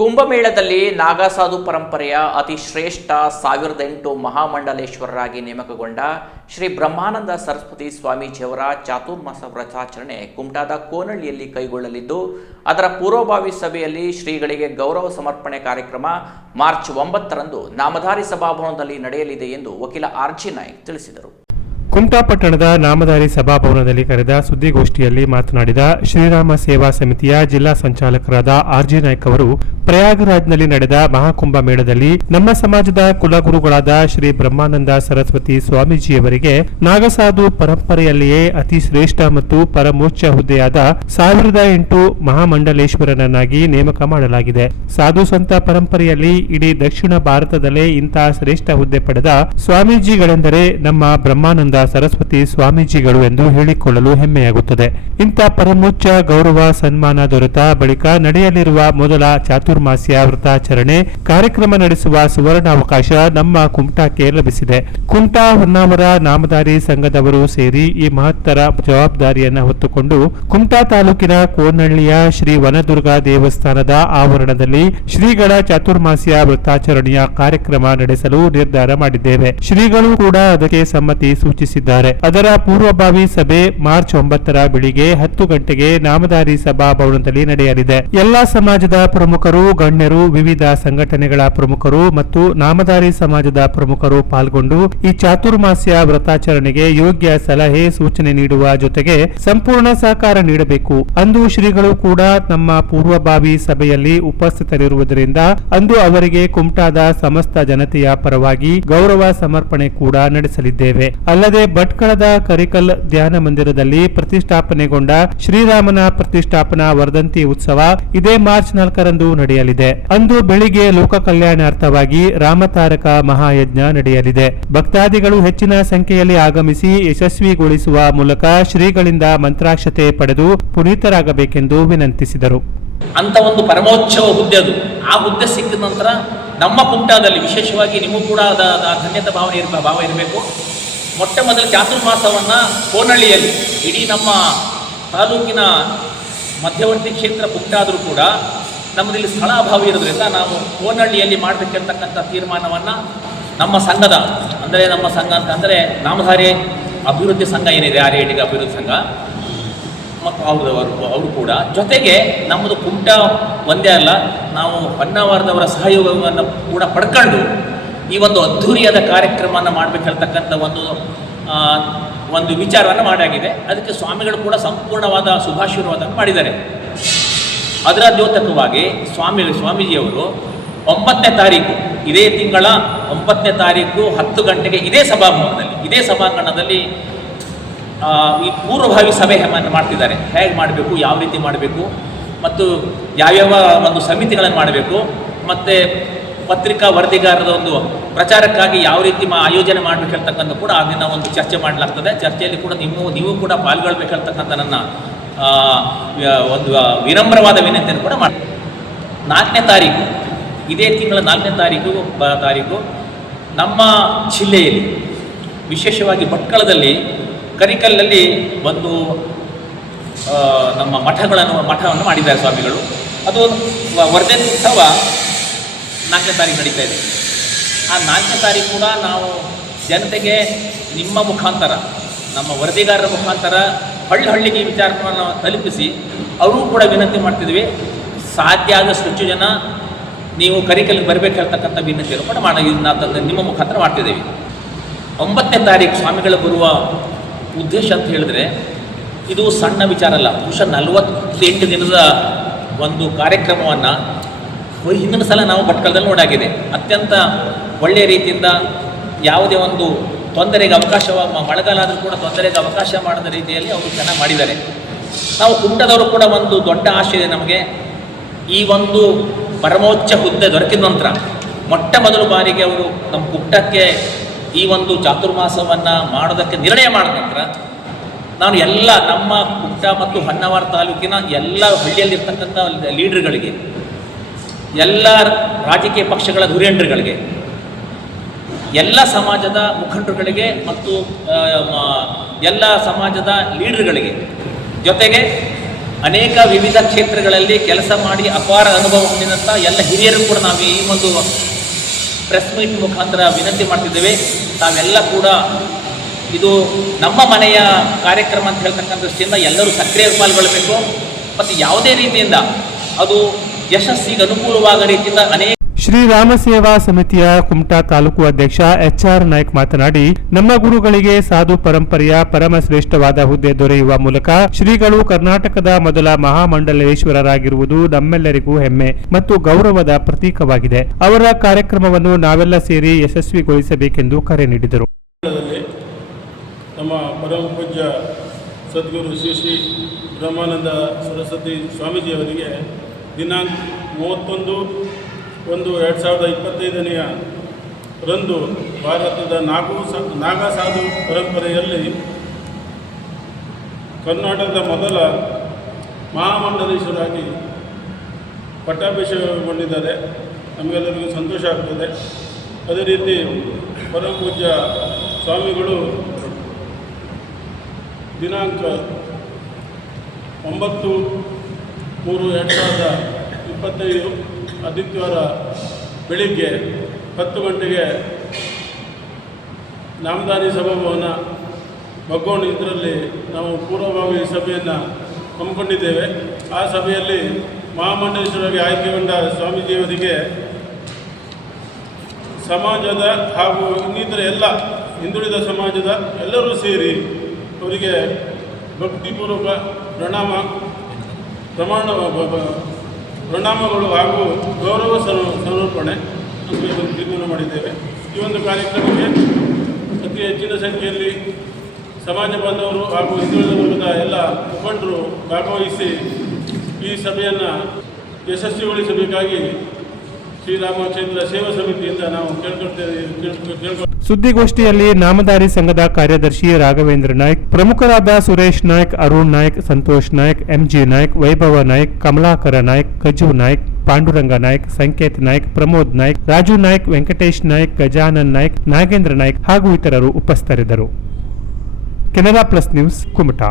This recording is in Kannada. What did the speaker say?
ಕುಂಭಮೇಳದಲ್ಲಿ ನಾಗಸಾಧು ಪರಂಪರೆಯ ಅತಿ ಶ್ರೇಷ್ಠ ಸಾವಿರದ ಎಂಟು ಮಹಾಮಂಡಲೇಶ್ವರರಾಗಿ ನೇಮಕಗೊಂಡ ಶ್ರೀ ಬ್ರಹ್ಮಾನಂದ ಸರಸ್ವತಿ ಸ್ವಾಮೀಜಿಯವರ ಚಾತುರ್ಮಾಸ ವ್ರತಾಚರಣೆ ಕುಮಟಾದ ಕೋನಳ್ಳಿಯಲ್ಲಿ ಕೈಗೊಳ್ಳಲಿದ್ದು, ಅದರ ಪೂರ್ವಭಾವಿ ಸಭೆಯಲ್ಲಿ ಶ್ರೀಗಳಿಗೆ ಗೌರವ ಸಮರ್ಪಣೆ ಕಾರ್ಯಕ್ರಮ ಮಾರ್ಚ್ ಒಂಬತ್ತರಂದು ನಾಮಧಾರಿ ಸಭಾಭವನದಲ್ಲಿ ನಡೆಯಲಿದೆ ಎಂದು ವಕೀಲ ಆರ್ಜಿ ನಾಯ್ಕ್ ತಿಳಿಸಿದರು. ಕುಮಟಾ ಪಟ್ಟಣದ ನಾಮಧಾರಿ ಸಭಾಭವನದಲ್ಲಿ ಕರೆದ ಸುದ್ದಿಗೋಷ್ಠಿಯಲ್ಲಿ ಮಾತನಾಡಿದ ಶ್ರೀರಾಮ ಸೇವಾ ಸಮಿತಿಯ ಜಿಲ್ಲಾ ಸಂಚಾಲಕರಾದ ಆರ್ಜಿ ನಾಯ್ಕ್ ಅವರು, ಪ್ರಯಾಗರಾಜ್ನಲ್ಲಿ ನಡೆದ ಮಹಾಕುಂಭ ಮೇಳದಲ್ಲಿ ನಮ್ಮ ಸಮಾಜದ ಕುಲಗುರುಗಳಾದ ಶ್ರೀ ಬ್ರಹ್ಮಾನಂದ ಸರಸ್ವತಿ ಸ್ವಾಮೀಜಿಯವರಿಗೆ ನಾಗಸಾಧು ಪರಂಪರೆಯಲ್ಲಿಯೇ ಅತಿ ಶ್ರೇಷ್ಠ ಮತ್ತು ಪರಮೋಚ್ಚ ಹುದ್ದೆಯಾದ ಸಾವಿರದ ಎಂಟು ಮಹಾಮಂಡಲೇಶ್ವರನನ್ನಾಗಿ ನೇಮಕ ಮಾಡಲಾಗಿದೆ. ಸಾಧು ಸಂತ ಪರಂಪರೆಯಲ್ಲಿ ಇಡೀ ದಕ್ಷಿಣ ಭಾರತದಲ್ಲೇ ಇಂತಹ ಶ್ರೇಷ್ಠ ಹುದ್ದೆ ಪಡೆದ ಸ್ವಾಮೀಜಿಗಳೆಂದರೆ ನಮ್ಮ ಬ್ರಹ್ಮಾನಂದ ಸರಸ್ವತಿ ಸ್ವಾಮೀಜಿಗಳು ಎಂದು ಹೇಳಿಕೊಳ್ಳಲು ಹೆಮ್ಮೆಯಾಗುತ್ತದೆ. ಇಂಥ ಪರಮೋಚ್ಚ, ಗೌರವ, ಸನ್ಮಾನ ದೊರೆತ ಬಳಿಕ ನಡೆಯಲಿರುವ ಮೊದಲ ಚಾತುರ್ಮಾಸ್ಯ ವ್ರತಾಚರಣೆ ಕಾರ್ಯಕ್ರಮ ನಡೆಸುವ ಸುವರ್ಣಾವಕಾಶ ನಮ್ಮ ಕುಮಟಾಕ್ಕೆ ಲಭಿಸಿದೆ. ಕುಮಟಾ ಹೊನ್ನಾವರ ನಾಮಧಾರಿ ಸಂಘದವರು ಸೇರಿ ಈ ಮಹತ್ತರ ಜವಾಬ್ದಾರಿಯನ್ನು ಹೊತ್ತುಕೊಂಡು ಕುಮಟಾ ತಾಲೂಕಿನ ಕೋನಹಳ್ಳಿಯ ಶ್ರೀ ವನದುರ್ಗ ದೇವಸ್ಥಾನದ ಆವರಣದಲ್ಲಿ ಶ್ರೀಗಳ ಚಾತುರ್ಮಾಸ್ಯ ವ್ರತಾಚರಣೆಯ ಕಾರ್ಯಕ್ರಮ ನಡೆಸಲು ನಿರ್ಧಾರ ಮಾಡಿದ್ದೇವೆ. ಶ್ರೀಗಳು ಕೂಡ ಅದಕ್ಕೆ ಸಮ್ಮತಿ ಸೂಚಿಸಿದ್ದಾರೆ ಅದರ ಪೂರ್ವಭಾವಿ ಸಭೆ ಮಾರ್ಚ್ ಒಂಬತ್ತರ ಬೆಳಿಗ್ಗೆ ಹತ್ತು ಗಂಟೆಗೆ ನಾಮಧಾರಿ ಸಭಾಭವನದಲ್ಲಿ ನಡೆಯಲಿದೆ. ಎಲ್ಲಾ ಸಮಾಜದ ಪ್ರಮುಖರು, ಗಣ್ಯರು, ವಿವಿಧ ಸಂಘಟನೆಗಳ ಪ್ರಮುಖರು ಮತ್ತು ನಾಮಧಾರಿ ಸಮಾಜದ ಪ್ರಮುಖರು ಪಾಲ್ಗೊಂಡು ಈ ಚಾತುರ್ಮಾಸ್ಯ ವ್ರತಾಚರಣೆಗೆ ಯೋಗ್ಯ ಸಲಹೆ, ಸೂಚನೆ ನೀಡುವ ಜೊತೆಗೆ ಸಂಪೂರ್ಣ ಸಹಕಾರ ನೀಡಬೇಕು. ಅಂದು ಶ್ರೀಗಳು ಕೂಡ ನಮ್ಮ ಪೂರ್ವಭಾವಿ ಸಭೆಯಲ್ಲಿ ಉಪಸ್ಥಿತರಿರುವುದರಿಂದ ಅಂದು ಅವರಿಗೆ ಕುಮಟಾದ ಸಮಸ್ತ ಜನತೆಯ ಪರವಾಗಿ ಗೌರವ ಸಮರ್ಪಣೆ ಕೂಡ ನಡೆಸಲಿದ್ದೇವೆ. ಅಲ್ಲದೆ ಭಟ್ಕಳದ ಕರಿಕಲ್ ಧ್ಯಾನ ಮಂದಿರದಲ್ಲಿ ಪ್ರತಿಷ್ಠಾಪನೆಗೊಂಡ ಶ್ರೀರಾಮನ ಪ್ರತಿಷ್ಠಾಪನಾ ವರ್ಧಂತಿ ಉತ್ಸವ ಇದೇ ಮಾರ್ಚ್ ನಾಲ್ಕರಂದು ನಡೆಯಲಿದೆ. ಅಂದು ಬೆಳಿಗ್ಗೆ ಲೋಕ ಕಲ್ಯಾಣಾರ್ಥವಾಗಿ ರಾಮತಾರಕ ಮಹಾಯಜ್ಞ ನಡೆಯಲಿದೆ. ಭಕ್ತಾದಿಗಳು ಹೆಚ್ಚಿನ ಸಂಖ್ಯೆಯಲ್ಲಿ ಆಗಮಿಸಿ ಯಶಸ್ವಿಗೊಳಿಸುವ ಮೂಲಕ ಶ್ರೀಗಳಿಂದ ಮಂತ್ರಾಕ್ಷತೆ ಪಡೆದು ಪುನೀತರಾಗಬೇಕೆಂದು ವಿನಂತಿಸಿದರು. ಅಂತ ಒಂದು ಪರಮೋಚ್ಚ ಹುದ್ದೆ ಅದು. ಆ ಹುದ್ದೆ ಸಿಕ್ಕಿದ ನಂತರ ನಮ್ಮ ಕುಂಟದಲ್ಲಿ ವಿಶೇಷವಾಗಿ ನಿಮಗೂ ಕೂಡ ಧನ್ಯತಾ ಭಾವನೆ ಭಾವ ಇರಬೇಕು. ಮೊಟ್ಟ ಮೊದಲ ಚಾತುರ್ಮಾಸವನ್ನು ಕೋನಹಳ್ಳಿಯಲ್ಲಿ, ಇಡೀ ನಮ್ಮ ತಾಲೂಕಿನ ಮಧ್ಯವರ್ತಿ ಕ್ಷೇತ್ರ ಪುಟ್ಟಾದರೂ ಕೂಡ ನಮ್ಮದಿಲ್ಲಿ ಸ್ಥಳ ಅಭಾವ ಇರೋದ್ರಿಂದ ನಾವು ಕೋನಹಳ್ಳಿಯಲ್ಲಿ ಮಾಡಬೇಕಿರ್ತಕ್ಕಂಥ ತೀರ್ಮಾನವನ್ನು ನಮ್ಮ ಸಂಘದ, ಅಂದರೆ ನಮ್ಮ ಸಂಘ ಅಂತ ಅಂದರೆ ನಾಮಧಾರಿ ಅಭಿವೃದ್ಧಿ ಸಂಘ ಏನಿದೆ ಆರ್ ಎ ಅಭಿವೃದ್ಧಿ ಸಂಘ. ಮತ್ತು ಅವರು ಅವರು ಕೂಡ. ಜೊತೆಗೆ ನಮ್ಮದು ಕುಮಟ ಒಂದೇ ಅಲ್ಲ, ನಾವು ಹೊನ್ನಾವರದವರ ಸಹಯೋಗವನ್ನು ಕೂಡ ಪಡ್ಕೊಂಡು ಈ ಒಂದು ಅದ್ಧೂರಿಯಾದ ಕಾರ್ಯಕ್ರಮವನ್ನು ಮಾಡಬೇಕು ಹೇಳ್ತಕ್ಕಂಥ ಒಂದು ಒಂದು ವಿಚಾರವನ್ನು ಮಾಡಾಗಿದೆ. ಅದಕ್ಕೆ ಸ್ವಾಮಿಗಳು ಕೂಡ ಸಂಪೂರ್ಣವಾದ ಶುಭಾಶೀರ್ವಾದವನ್ನು ಮಾಡಿದ್ದಾರೆ. ಅದರ ದ್ಯೋತಕವಾಗಿ ಸ್ವಾಮಿ, ಸ್ವಾಮೀಜಿಯವರು ಒಂಬತ್ತನೇ ತಾರೀಕು, ಇದೇ ತಿಂಗಳ ಒಂಬತ್ತನೇ ತಾರೀಕು ಹತ್ತು ಗಂಟೆಗೆ ಇದೇ ಸಭಾಭವನದಲ್ಲಿ, ಇದೇ ಸಭಾಂಗಣದಲ್ಲಿ ಈ ಪೂರ್ವಭಾವಿ ಸಭೆಯನ್ನು ಮಾಡ್ತಿದ್ದಾರೆ. ಹೇಗೆ ಮಾಡಬೇಕು, ಯಾವ ರೀತಿ ಮಾಡಬೇಕು, ಮತ್ತು ಯಾವ್ಯಾವ ಒಂದು ಸಮಿತಿಗಳನ್ನು ಮಾಡಬೇಕು, ಮತ್ತು ಪತ್ರಿಕಾ ವರದಿಗಾರರ ಒಂದು ಪ್ರಚಾರಕ್ಕಾಗಿ ಯಾವ ರೀತಿ ಮಾ ಆಯೋಜನೆ ಮಾಡಬೇಕು ಕೂಡ ಅದನ್ನು ಒಂದು ಚರ್ಚೆ ಮಾಡಲಾಗ್ತದೆ. ಚರ್ಚೆಯಲ್ಲಿ ಕೂಡ ನೀವು ನೀವು ಕೂಡ ಪಾಲ್ಗೊಳ್ಬೇಕಂತಕ್ಕಂಥ ನನ್ನ ಒಂದು ವಿನಮ್ರವಾದ ವಿನಂತಿಯನ್ನು ಕೂಡ ಮಾಡ್ತೀನಿ ನಾಲ್ಕನೇ ತಾರೀಕು, ಇದೇ ತಿಂಗಳ ನಾಲ್ಕನೇ ತಾರೀಕು ತಾರೀಕು ನಮ್ಮ ಜಿಲ್ಲೆಯಲ್ಲಿ, ವಿಶೇಷವಾಗಿ ಭಟ್ಕಳದಲ್ಲಿ, ಕರಿಕಲ್ಲಲ್ಲಿ ಒಂದು ನಮ್ಮ ಮಠಗಳನ್ನು, ಮಠವನ್ನು ಮಾಡಿದ್ದಾರೆ ಸ್ವಾಮಿಗಳು. ಅದು ವ- ವರ್ಧಂತಿ ಉತ್ಸವ ನಾಲ್ಕನೇ ತಾರೀಕು ನಡೀತಾ ಇದೆ. ಆ ನಾಲ್ಕನೇ ತಾರೀಕು ಕೂಡ ನಾವು ಜನತೆಗೆ ನಿಮ್ಮ ಮುಖಾಂತರ, ನಮ್ಮ ವರದಿಗಾರರ ಮುಖಾಂತರ ಹಳ್ಳಿ ಹಳ್ಳಿಗೆ ತಲುಪಿಸಿ ಅವರೂ ಕೂಡ ವಿನಂತಿ ಮಾಡ್ತಿದ್ವಿ. ಸಾಧ್ಯ ಆದಷ್ಟು ಹೆಚ್ಚು ಜನ ನೀವು ಕರಿಕಲ್ಗೆ ಬರಬೇಕು ಹೇಳ್ತಕ್ಕಂಥ ವಿನಂತಿಯನ್ನು ಕೂಡ ಮಾಡಿ ಇದನ್ನ ನಿಮ್ಮ ಮುಖಾಂತರ ಮಾಡ್ತಿದ್ದೀವಿ. ಒಂಬತ್ತನೇ ತಾರೀಕು ಸ್ವಾಮಿಗಳು ಬರುವ ಉದ್ದೇಶ ಅಂತ ಹೇಳಿದ್ರೆ, ಇದು ಸಣ್ಣ ವಿಚಾರ ಅಲ್ಲ, ಬಹುಶಃ ನಲವತ್ತೆಂಟು ದಿನದ ಒಂದು ಕಾರ್ಯಕ್ರಮವನ್ನು ಹಿಂದಿನ ಸಲ ನಾವು ಭಟ್ಕಳದಲ್ಲಿ ನೋಡಾಗಿದೆ. ಅತ್ಯಂತ ಒಳ್ಳೆಯ ರೀತಿಯಿಂದ ಯಾವುದೇ ಒಂದು ತೊಂದರೆಗೆ ಅವಕಾಶ ಮಳೆಗಾಲ ಆದರೂ ಕೂಡ ತೊಂದರೆಗೆ ಅವಕಾಶ ಮಾಡದ ರೀತಿಯಲ್ಲಿ ಅವರು ಚೆನ್ನಾಗಿ ಮಾಡಿದ್ದಾರೆ. ನಾವು ಕುಂಟದವರು ಕೂಡ ಒಂದು ದೊಡ್ಡ ಆಶೆ ಇದೆ ನಮಗೆ. ಈ ಒಂದು ಪರಮೋಚ್ಚ ಹುದ್ದೆ ದೊರಕಿದ ನಂತರ ಮೊಟ್ಟ ಮೊದಲ ಬಾರಿಗೆ ಅವರು ನಮ್ಮ ಕುಟ್ಟಕ್ಕೆ ಈ ಒಂದು ಚಾತುರ್ಮಾಸವನ್ನು ಮಾಡೋದಕ್ಕೆ ನಿರ್ಣಯ ಮಾಡಿದ ನಂತರ ನಾನು ಎಲ್ಲ ನಮ್ಮ ಕುಟ್ಟ ಮತ್ತು ಹೊನ್ನಾವರ ತಾಲೂಕಿನ ಎಲ್ಲ ಹಳ್ಳಿಯಲ್ಲಿರ್ತಕ್ಕಂಥ ಲೀಡರ್ಗಳಿಗೆ ಎಲ್ಲ ರಾಜಕೀಯ ಪಕ್ಷಗಳ ಧುರೀಣರುಗಳಿಗೆ ಎಲ್ಲ ಸಮಾಜದ ಮುಖಂಡರುಗಳಿಗೆ ಮತ್ತು ಎಲ್ಲ ಸಮಾಜದ ಲೀಡರ್ಗಳಿಗೆ ಜೊತೆಗೆ ಅನೇಕ ವಿವಿಧ ಕ್ಷೇತ್ರಗಳಲ್ಲಿ ಕೆಲಸ ಮಾಡಿ ಅಪಾರ ಅನುಭವ ಹೊಂದಿದಂಥ ಎಲ್ಲ ಹಿರಿಯರು ಕೂಡ ನಾವು ಈ ಒಂದು ಪ್ರೆಸ್ ಮೀಟ್ ಮುಖಾಂತರ ವಿನಂತಿ ಮಾಡ್ತಿದ್ದೇವೆ. ತಾವೆಲ್ಲ ಕೂಡ ಇದು ನಮ್ಮ ಮನೆಯ ಕಾರ್ಯಕ್ರಮ ಅಂತ ಹೇಳ್ತಕ್ಕಂಥ ದೃಷ್ಟಿಯಿಂದ ಎಲ್ಲರೂ ಸಕ್ರಿಯ ಪಾಲ್ಗೊಳ್ಳಬೇಕು. ಮತ್ತು ಯಾವುದೇ ರೀತಿಯಿಂದ ಅದು ಯಶಸ್ಸಿಗೆ ಅನುಕೂಲವಾಗ ರೀತಿಯಿಂದ ಅನೇಕ ಶ್ರೀರಾಮ ಸೇವಾ ಸಮಿತಿಯ ಕುಮಟಾ ತಾಲೂಕು ಅಧ್ಯಕ್ಷ ಎಚ್ ಆರ್ ನಾಯ್ಕ್ ಮಾತನಾಡಿ ನಮ್ಮ ಗುರುಗಳಿಗೆ ಸಾಧು ಪರಂಪರೆಯ ಪರಮ ಶ್ರೇಷ್ಠವಾದ ಹುದ್ದೆ ದೊರೆಯುವ ಮೂಲಕ ಶ್ರೀಗಳು ಕರ್ನಾಟಕದ ಮೊದಲ ಮಹಾಮಂಡಲೇಶ್ವರರಾಗಿರುವುದು ನಮ್ಮೆಲ್ಲರಿಗೂ ಹೆಮ್ಮೆ ಮತ್ತು ಗೌರವದ ಪ್ರತೀಕವಾಗಿದೆ. ಅವರ ಕಾರ್ಯಕ್ರಮವನ್ನು ನಾವೆಲ್ಲ ಸೇರಿ ಯಶಸ್ವಿಗೊಳಿಸಬೇಕೆಂದು ಕರೆ ನೀಡಿದರು. ನಮ್ಮ ಪರಮ ಪೂಜ್ಯ ಸದ್ಗುರು ಶ್ರೀ ಶ್ರೀ ಬ್ರಹ್ಮಾನಂದ ಸರಸ್ವತಿ ಸ್ವಾಮೀಜಿಯವರಿಗೆ ದಿನಾಂಕ ಮೂವತ್ತೊಂದು ಒಂದು ಎರಡು ಸಾವಿರದ ಇಪ್ಪತ್ತೈದನೆಯ ರಂದು ಭಾರತದ ನಾಗು ನಾಗಾ ಸಾಧು ಪರಂಪರೆಯಲ್ಲಿ ಕರ್ನಾಟಕದ ಮೊದಲ ಮಹಾಮಂಡಲೇಶ್ವರಾಗಿ ಪಟ್ಟಾಭಿಷೇಕಗೊಂಡಿದ್ದಾರೆ. ನಮಗೆಲ್ಲರಿಗೂ ಸಂತೋಷ ಆಗ್ತದೆ. ಅದೇ ರೀತಿ ಪರಮಪೂಜ್ಯ ಸ್ವಾಮಿಗಳು ದಿನಾಂಕ ಒಂಬತ್ತು ಮೂರು ಎರಡು ಸಾವಿರದ ಇಪ್ಪತ್ತೈದು ಆದಿತ್ಯವಾರ ಬೆಳಿಗ್ಗೆ ಹತ್ತು ಗಂಟೆಗೆ ನಾಮದಾರಿ ಸಭಾಭವನ ಬಗ್ಗೋಣ ಇದರಲ್ಲಿ ನಾವು ಪೂರ್ವಭಾವಿ ಸಭೆಯನ್ನು ಹಮ್ಮಿಕೊಂಡಿದ್ದೇವೆ. ಆ ಸಭೆಯಲ್ಲಿ ಮಹಾಮಂಡೇಶ್ವರಿಗೆ ಆಯ್ಕೆಗೊಂಡ ಸ್ವಾಮೀಜಿಯವರಿಗೆ ಸಮಾಜದ ಹಾಗೂ ಇನ್ನಿತರ ಎಲ್ಲ ಹಿಂದುಳಿದ ಸಮಾಜದ ಎಲ್ಲರೂ ಸೇರಿ ಅವರಿಗೆ ಭಕ್ತಿಪೂರ್ವಕ ಪ್ರಣಾಮ. ಪ್ರಮಾಣ ಪ್ರಣಾಮಗಳು ಹಾಗೂ ಗೌರವ ಸಮ- ಸಮರ್ಪಣೆ ತೀರ್ಮಾನ ಮಾಡಿದ್ದೇವೆ. ಈ ಒಂದು ಕಾರ್ಯಕ್ರಮಕ್ಕೆ ಅತಿ ಹೆಚ್ಚಿನ ಸಂಖ್ಯೆಯಲ್ಲಿ ಸಮಾಜ ಬಾಂಧವರು ಹಾಗೂ ಹಿಂದುಳಿದ ವರ್ಗದ ಎಲ್ಲ ಮುಖಂಡರು ಭಾಗವಹಿಸಿ ಈ ಸಭೆಯನ್ನು ಯಶಸ್ವಿಗೊಳಿಸಬೇಕಾಗಿ ಸುದ್ದಿಗೋಷ್ಠಿಯಲ್ಲಿ ನಾಮಧಾರಿ ಸಂಘದ ಕಾರ್ಯದರ್ಶಿ ರಾಘವೇಂದ್ರ ನಾಯ್ಕ್, ಪ್ರಮುಖರಾದ ಸುರೇಶ್ ನಾಯ್ಕ್, ಅರುಣ್ ನಾಯ್ಕ್, ಸಂತೋಷ್ ನಾಯ್ಕ್, ಎಂಜಿ ನಾಯ್ಕ್, ವೈಭವ ನಾಯ್ಕ್, ಕಮಲಾಕರ ನಾಯ್ಕ್ ಕಜು ನಾಯ್ಕ್, ಪಾಂಡುರಂಗ ನಾಯ್ಕ್, ಸಂಕೇತ್ ನಾಯ್ಕ್, ಪ್ರಮೋದ್ ನಾಯ್ಕ್, ರಾಜು ನಾಯ್ಕ್, ವೆಂಕಟೇಶ್ ನಾಯ್ಕ್, ಗಜಾನನ್ ನಾಯ್ಕ್, ನಾಗೇಂದ್ರ ನಾಯ್ಕ್ ಹಾಗೂ ಇತರರು ಉಪಸ್ಥಿತರಿದ್ದರು. Canara plus news Kumta.